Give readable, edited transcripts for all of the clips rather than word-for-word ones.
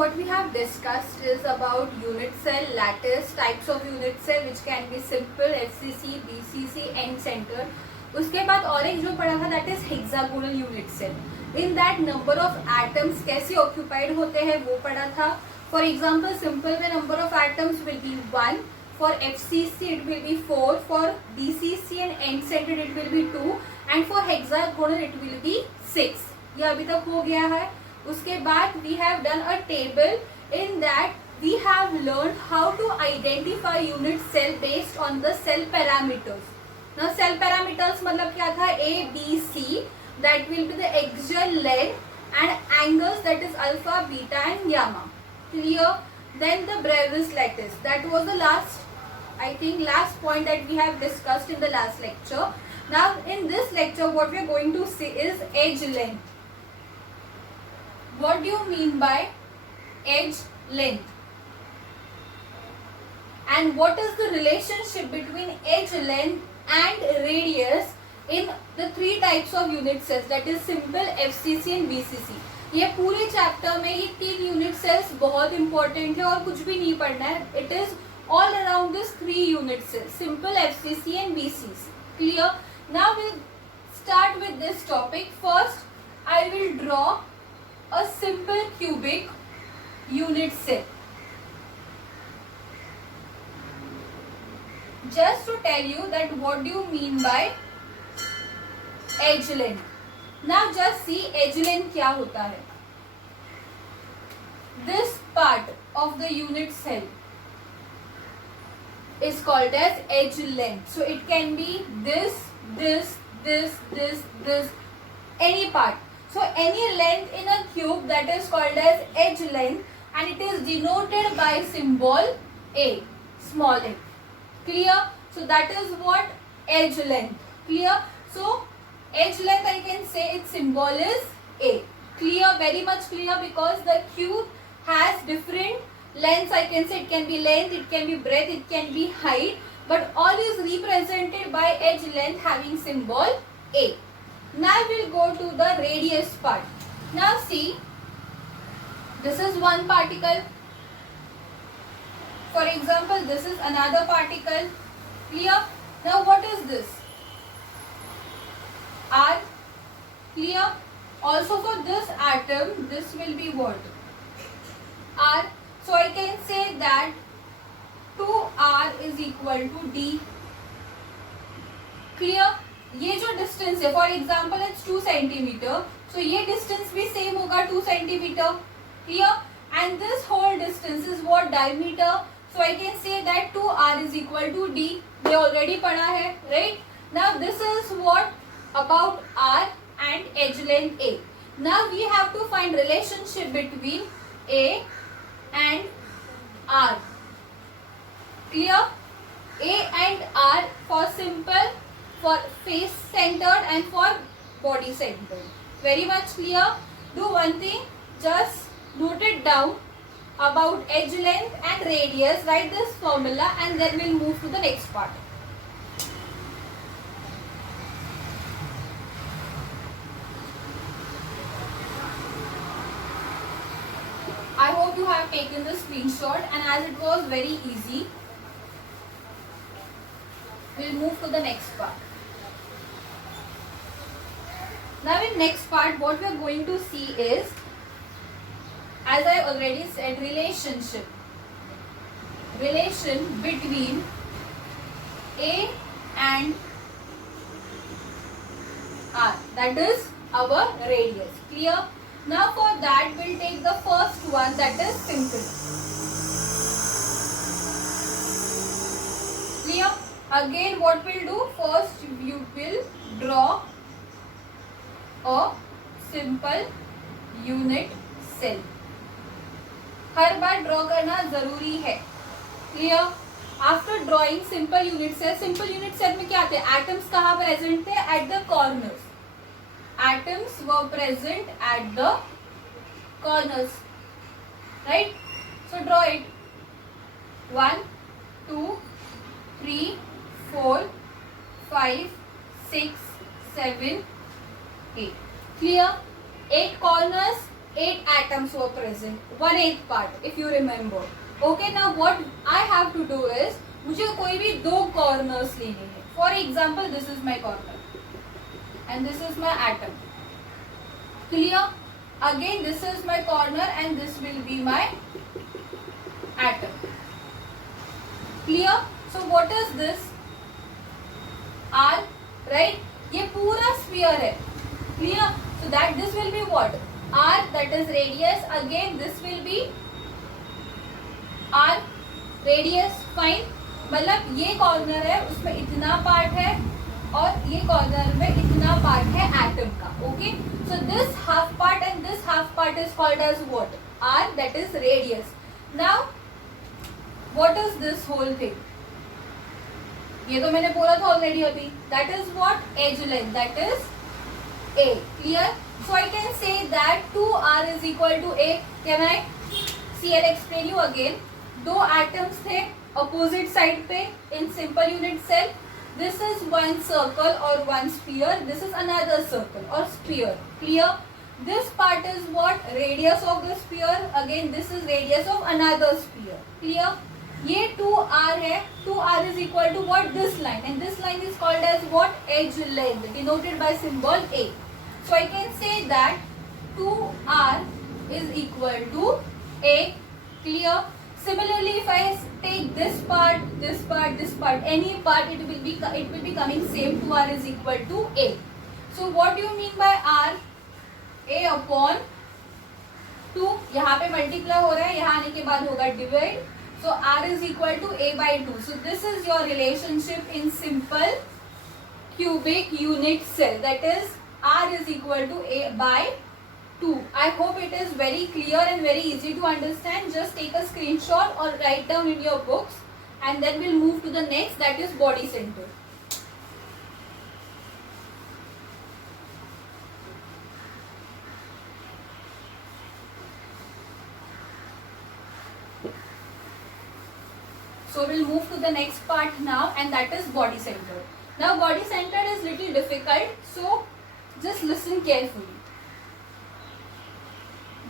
what we have discussed is about unit cell, lattice, types of unit cell which can be simple, FCC, BCC, end centered. उसके बाद और एक जो पढ़ा था that is hexagonal unit cell. In that number of atoms कैसे occupied होते हैं वो पढ़ा था. For example, simple में number of atoms will be 1. For FCC it will be 4. For BCC and end centered it will be 2. And for hexagonal it will be 6. ये अभी तक हो गया है. उसके बाद we have done a table in that we have learned how to identify unit cell based on the cell parameters. Now cell parameters मतलब क्या था? A, B, C, that will be the axial length and angles, that is alpha, beta and gamma. Clear? Then the Bravais lattice, that was the last point that we have discussed in the last lecture. Now in this lecture what we are going to see is edge length. What do you mean by edge length? And what is the relationship between edge length and radius in the three types of unit cells, that is simple, FCC and BCC. ये पूरे chapter में ये तीन unit sales बहुत important है और कुछ भी नहीं पढ़ना है. It is all around this three unit cells, simple, FCC and BCC. Clear? Now we'll start with this topic. First, I will draw a simple cubic unit cell. Just to tell you that what do you mean by edge length. Now just see edge length क्या होता है. This part of the unit cell is called as edge length. So it can be this, any part. So any length in a cube that is called as edge length and it is denoted by symbol A, small a. Clear? So that is what edge length. Clear? So edge length I can say its symbol is A. Clear? Very much clear, because the cube has different lengths. I can say it can be length, it can be breadth, it can be height, but all is represented by edge length having symbol A. Now we'll go to the radius part. Now see, this is one particle. For example, this is another particle. Clear? Now what is this? R. Clear? Also for this atom, this will be what? R. So I can say that 2R is equal to D. Clear? ये जो distance है, for example it's 2 centimetre, so ये distance भी same होगा 2 centimetre. Clear? And this whole distance is what? Diameter. So I can say that 2R is equal to D. ये already पढ़ा है, right? Now this is what about R and edge length A. Now we have to find relationship between A and R. Clear? A and R for simple, for face centered and for body centered. Very much clear? Do one thing, just note it down about edge length and radius, write this formula and then we'll move to the next part. I hope you have taken the screenshot, and as it was very easy, we'll move to the next part. Now in next part what we are going to see is, as I already said, relation between A and R, that is our radius. Clear? Now for that we'll take the first one, that is simple. Clear? Again what we'll do, first you will draw a simple unit cell. हर बार draw करना जरूरी है. Clear? After drawing simple unit cell में क्या आते हैं? Atoms कहाँ प्रेजेंट थे? At the corners. Atoms were present at the corners, right? So draw it. 1, 2, 3, 4, 5, 6, 7, 8. Clear? 8 corners, 8 atoms were present, 1/8 part, if you remember. Okay, now what I have to do is, मुझे कोई भी दो corners लेने हैं. For example, this is my corner and this is my atom. Clear? Again, this is my corner and this will be my atom. Clear? So what is this? R, right? ये पूरा sphere है. Clear? So that this will be what? R, that is radius. Again, this will be R, radius. Fine. मतलब ये corner है, उसमें इतना part है और ये कॉर्नर में इतना पार्ट है एटम का. Okay, so this half part and this half part is called as what? R, that is radius. Now what is this whole thing? ये तो मैंने बोला था ऑलरेडी अभी. That is what? Edge length, that is A. Clear? So I can say that 2R is equal to A. Can I see and explain you again? दो atoms थे opposite side पे in simple unit cell. This is one circle or one sphere. This is another circle or sphere. Clear? This part is what? Radius of the sphere. Again, this is radius of another sphere. Clear? ये 2R है. 2R is equal to what? This line. And this line is called as what? Edge length, denoted by symbol A. So I can say that 2R is equal to A. Clear? Similarly, if I take this part, this part, this part, any part, it will be coming same. 2R is equal to A. So what do you mean by R? A upon 2. यहाँ पे multiply हो रहा है, यहाँ आने के बाद होगा divide. So R is equal to A by 2. So this is your relationship in simple cubic unit cell. That is R is equal to A by 2. I hope it is very clear and very easy to understand. Just take a screenshot or write down in your books, and then we'll move to the next, that is body center. So we'll move to the next part now, and that is body center. Now body center is little difficult, so just listen carefully.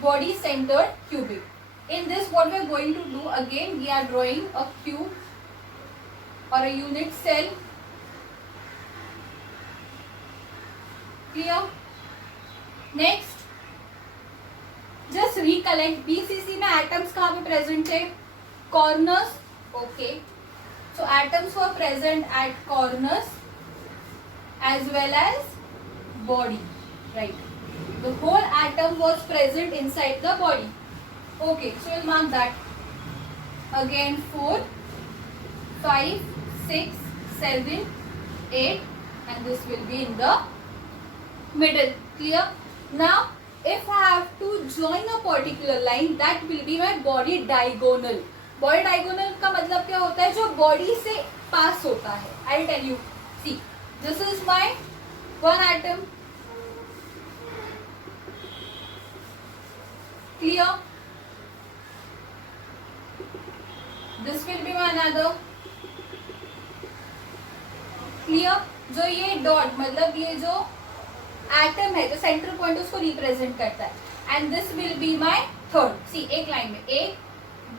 Body centered cubic. In this, what we are going to do, again we are drawing a cube or a unit cell. Clear? Next, just recollect. BCC में atoms कहाँ पे present है? Corners. Okay. So atoms were present at corners as well as body. Right. The whole atom was present inside the body. Okay, so we'll mark that. Again 4, 5, 6, 7, 8, and this will be in the middle. Clear? Now, if I have to join a particular line, that will be my body diagonal. Body diagonal का मतलब क्या होता है? जो body से pass होता है. I'll tell you. See, this is my one atom. Clear? This will be my another. Clear? जो ये डॉट मतलब ये जो एटम है, जो सेंट्रल पॉइंट उसको रिप्रेजेंट करता है. And this will be my third. See, एक लाइन में 1,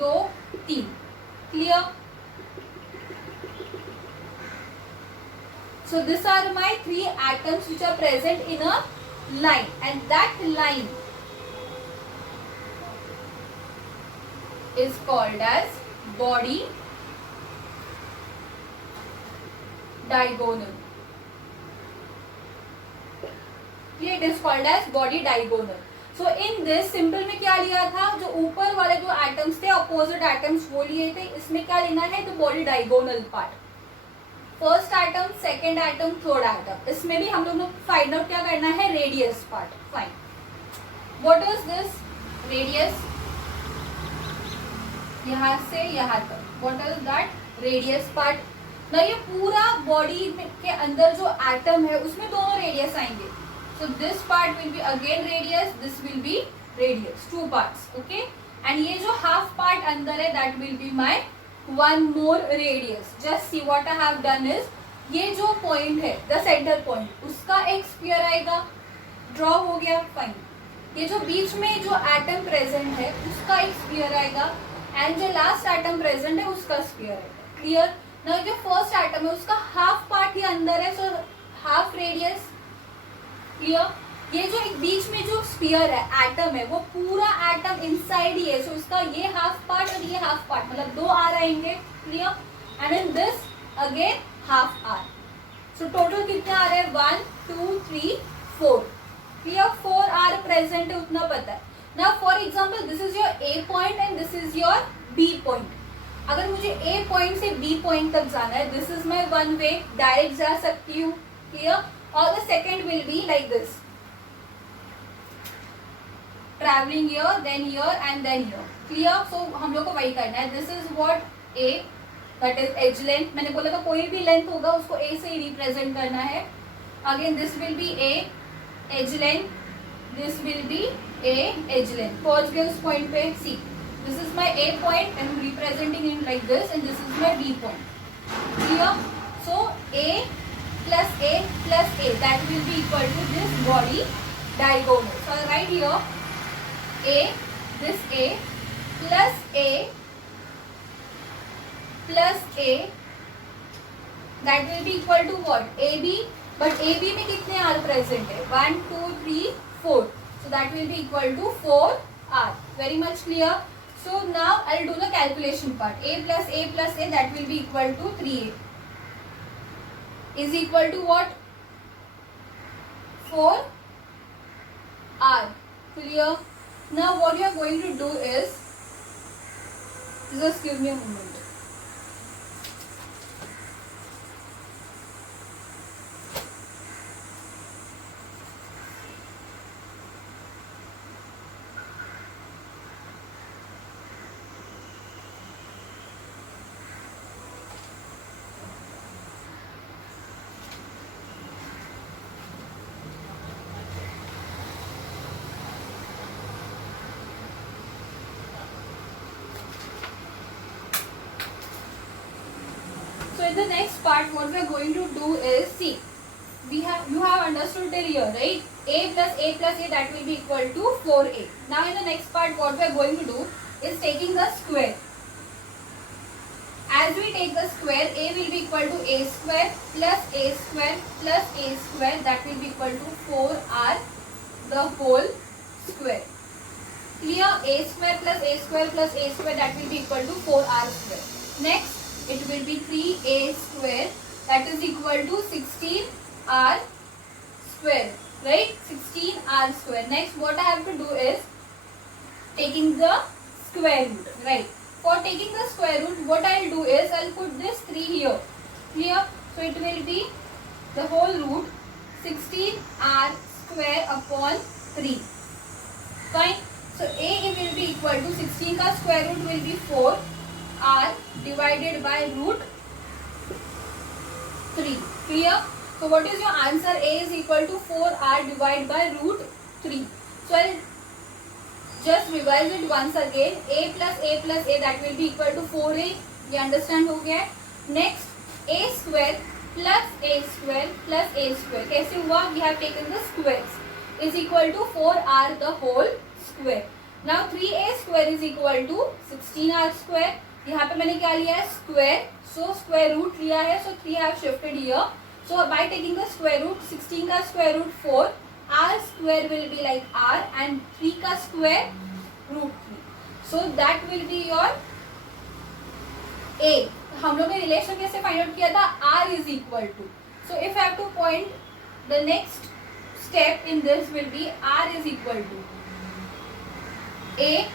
2, 3. Clear? So these are my 3 atoms which are present in a line, and that line is called as body diagonal. It is called as body diagonal. So in this simple में क्या लिया था? जो ऊपर वाले जो atoms थे, opposite atoms वो लिए थे. इसमें क्या लेना है? तो body diagonal part. First atom, second atom, third atom. इसमें भी हम लोग फाइंड आउट क्या करना है? Radius part. Fine. What is this? Radius. यहाँ से यहाँ तक. What is that? Radius part. ना ये पूरा बॉडी के अंदर जो एटम है उसमें दोनों रेडियस आएंगे. So this part will be again radius, this will B radius. 2 parts. Okay. And ये जो हाफ पार्ट अंदर है that will be my one more radius. Just see what I have done is, ये जो point है the center point, उसका एक sphere आएगा. ड्रॉ हो गया. फाइन. ये जो बीच में जो एटम प्रेजेंट है उसका एक स्फीयर आएगा एंड जो लास्ट एटम प्रेजेंट है उसका स्फीयर आएगा. क्लियर. ना जो फर्स्ट एटम है उसका हाफ पार्ट ही अंदर है, सो हाफ रेडियस. क्लियर. ये जो एक बीच में जो स्फीयर है एटम है वो पूरा एटम इनसाइड ही है, सो इसका ये हाफ पार्ट और ये हाफ पार्ट मतलब 2 आर आएंगे. Clear. And in this again half R. So total कितने आ रहे हैं 1 2 3 4. क्लियर. 4 आर प्रेजेंट है उतना पता है. Now for example this is your A point and this is your B point. अगर मुझे ए पॉइंट से बी पॉइंट तक जाना है, this is my one way, direct जा सकती हूँ. क्लियर. और the second will be like this, travelling here then here and then here. Clear. So हम लोग को वही करना है. This is what a, that is edge length. मैंने बोला था कोई भी लेंथ होगा उसको ए से ही रिप्रेजेंट करना है. Again this will be A edge length, this will be A edge length. पहुंच गए उस पॉइंट पे. See this is my A point and representing in like this and this is my B point. Clear. So A plus A plus A that will be equal to this body diagonal. So I write here A, this A plus A that will be equal to what? AB. But AB में कितने R present है? 1 2 3 4. So that will be equal to 4R. Very much clear. So now I'll do the calculation part. A plus A that will be equal to 3A is equal to what? 4R. Clear. Now what you are going to do is, just give me a moment. So in the next part what we are going to do is, see, you have understood till here, right? A plus A that will be equal to 4A. Now in the next part what we are going to do is taking the square. As we take the square, A will be equal to A square plus A square plus A square that will be equal to 4R the whole square. Clear. A square plus A square plus A square that will be equal to 4R square. Next it will be 3A square that is equal to 16R square, right? 16R square. Next what I have to do is taking the square root, right? For taking the square root, what I'll do is I'll put this 3 here. Clear? So it will be the whole root 16R square upon 3. Fine. So A will be equal to 16 का square root will be 4R divided by root 3. Clear? So what is your answer? A is equal to 4R divided by root 3. So I'll just revise it once again. A plus A that will be equal to 4A. You understand हो गया? Next A square plus A square plus A square. कैसे हुआ? We have taken the squares. Is equal to 4R the whole square. Now 3A square is equal to 16R square. यहाँ पे मैंने क्या लिया है? स्क्वायर. सो स्क्वायर रूट लिया है. So 3 have shifted here. So by taking the square root, 16 का square root 4, R square will be like R and 3 का square root 3. So that will be your A. हम लोग ने relation कैसे find out किया था? R is equal to. So if I have to point the next step in this will be R is equal to A.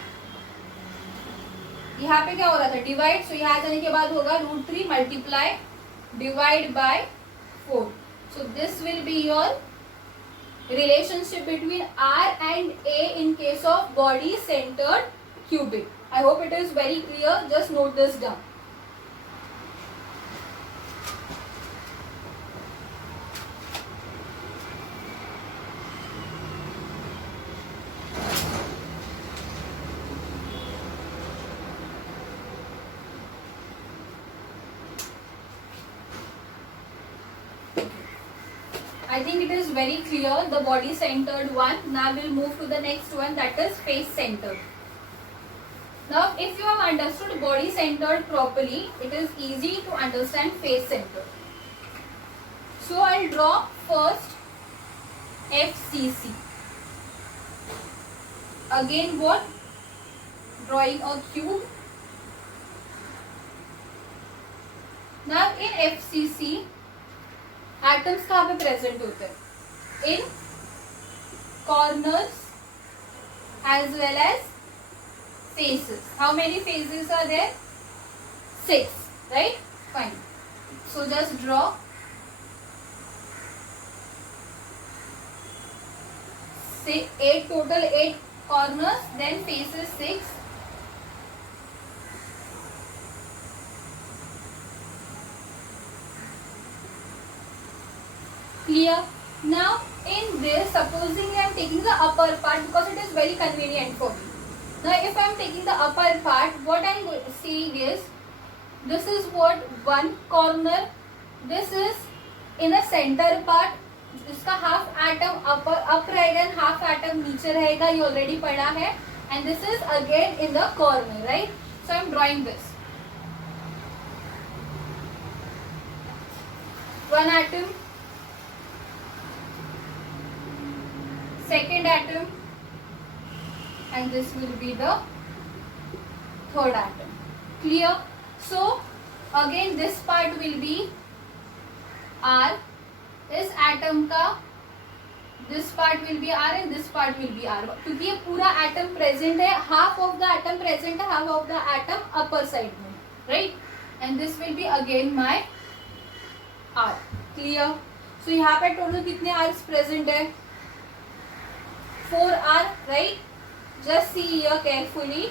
यहाँ पे क्या हो रहा था? डिवाइड. सो यहाँ जाने के बाद होगा root 3 multiply divide by 4. So this will be your relationship between R and A in case of body centered cubic. I hope it is very clear. Just note this down. I think it is very clear, the body centered one. Now we'll move to the next one, that is face centered. Now if you have understood body centered properly, it is easy to understand face centered. So I'll draw first FCC. Again what? Drawing a cube. Now in FCC atoms कहाँ पे present होते हैं? In corners as well as faces. How many faces are there? 6, right? Fine. So just draw 8 total 8 corners, then faces 6. Clear? Now in this, supposing I am taking the upper part because it is very convenient for me. Now if I am taking the upper part, what I am seeing is, this is what one corner, this is in the center part, इसका half atom up रहेगा and half atom नीचे रहेगा, ये already पढ़ा है. And this is again in the corner, right? So I am drawing this. One atom, second atom, and this will be the third atom. Clear? So again this part will be R. इस atom का this part will be R and this part will be R. क्योंकि ये पूरा atom present है, half of the atom present है, half of the atom upper side में, right? And this will be again my R. Clear? So यहाँ पे total कितने R's present है? 4R, right? Just see here carefully.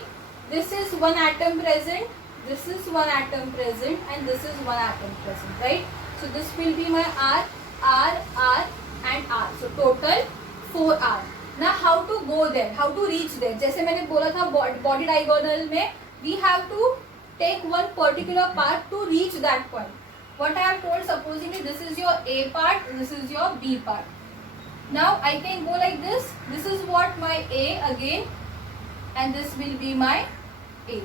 This is one atom present, this is one atom present, and this is one atom present, right? So this will be my R, R, R, and R. So total 4R. Now how to go there? How to reach there? जैसे मैंने बोला था body diagonal में, we have to take one particular part to reach that point. What I have told, supposing this is your A part, this is your B part. Now I can go like this. This is what my A again, and this will be my A.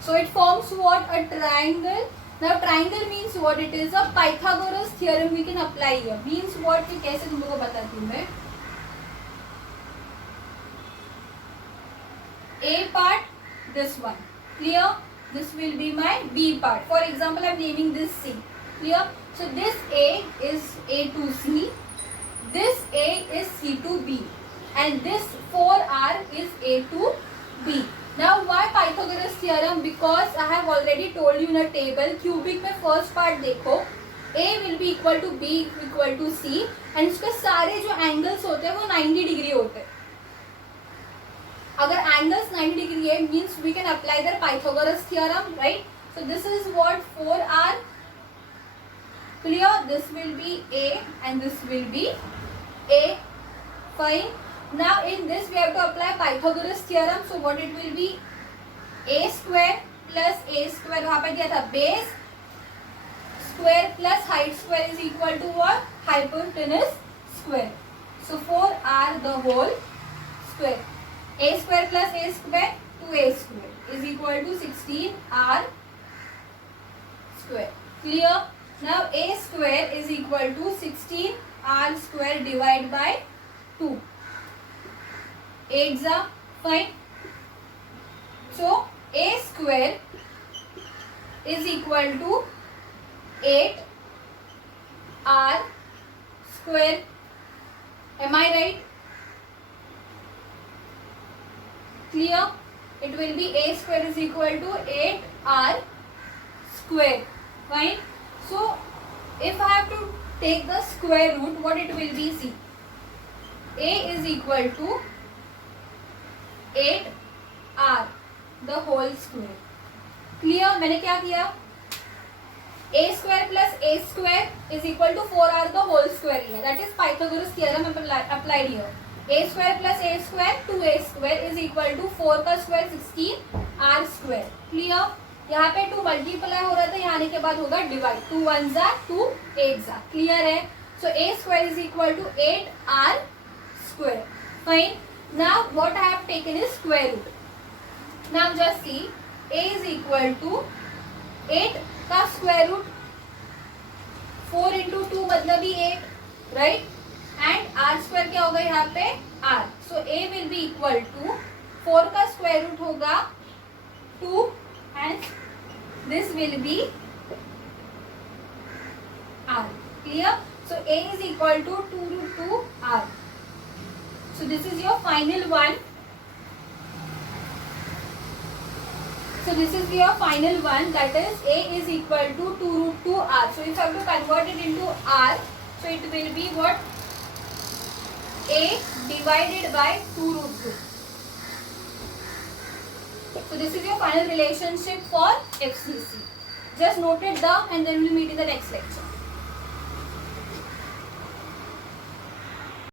So it forms what? A triangle. Now triangle means what? It is a Pythagoras theorem we can apply here. Means what? कि कैसे तुम लोगों को बताती हूँ मैं. A part, this one. Clear? This will be my B part. For example, I am naming this C. Clear? So this A is A to C. This A is C to B, and this 4R is A to B. Now why Pythagoras theorem? Because I have already told you in a table, cubic में first part देखो, A will be equal to B equal to C, and इसके सारे जो angles होते हैं वो 90 degree होते हैं. अगर angles 90 डिग्री है, means we can apply the Pythagoras theorem, right? So this is what 4R. Clear? This will be A and this will be A. Fine. Now in this we have to apply Pythagoras theorem. So what it will be? A square plus A square, वहाँ पे दिया था base square plus height square is equal to what? Hypotenuse square. So 4R the whole square. A square plus A square 2A square is equal to 16R square. Clear? Now A square is equal to 16R square divided by 2. 8s are fine. So A square is equal to 8R square. Am I right? Clear? It will be A square is equal to 8R square. Fine. So if I have to take the square root, what it will be? See, A is equal to 8R the whole square. Clear? मैंने क्या किया? A square plus A square is equal to 4R the whole square here. That is Pythagoras theorem applied here. A square plus A square 2A square is equal to 4 का square 16R square. Clear? यहाँ पे 2 multiply हो रहा था, यहाँ आने के बाद होगा divide. 2 1s are 2 8s are. Clear है? So a square is equal to 8r square. Fine. Now what I have taken is square root. Now just see, a is equal to 8 का square root 4 into 2 मतलब ही 8, right? And r square क्या होगा यहाँ पे r. So a will be equal to 4 का square root होगा 2 and this will be r. Clear? So a is equal to 2 root 2 r. So this is your final one. So this is your final one, that is a is equal to 2 root 2 r. So if I have to convert it into r, so it will be what? A divided by 2 root 2. So this is your final relationship for FCC. Just note it down and then we will meet in the next lecture.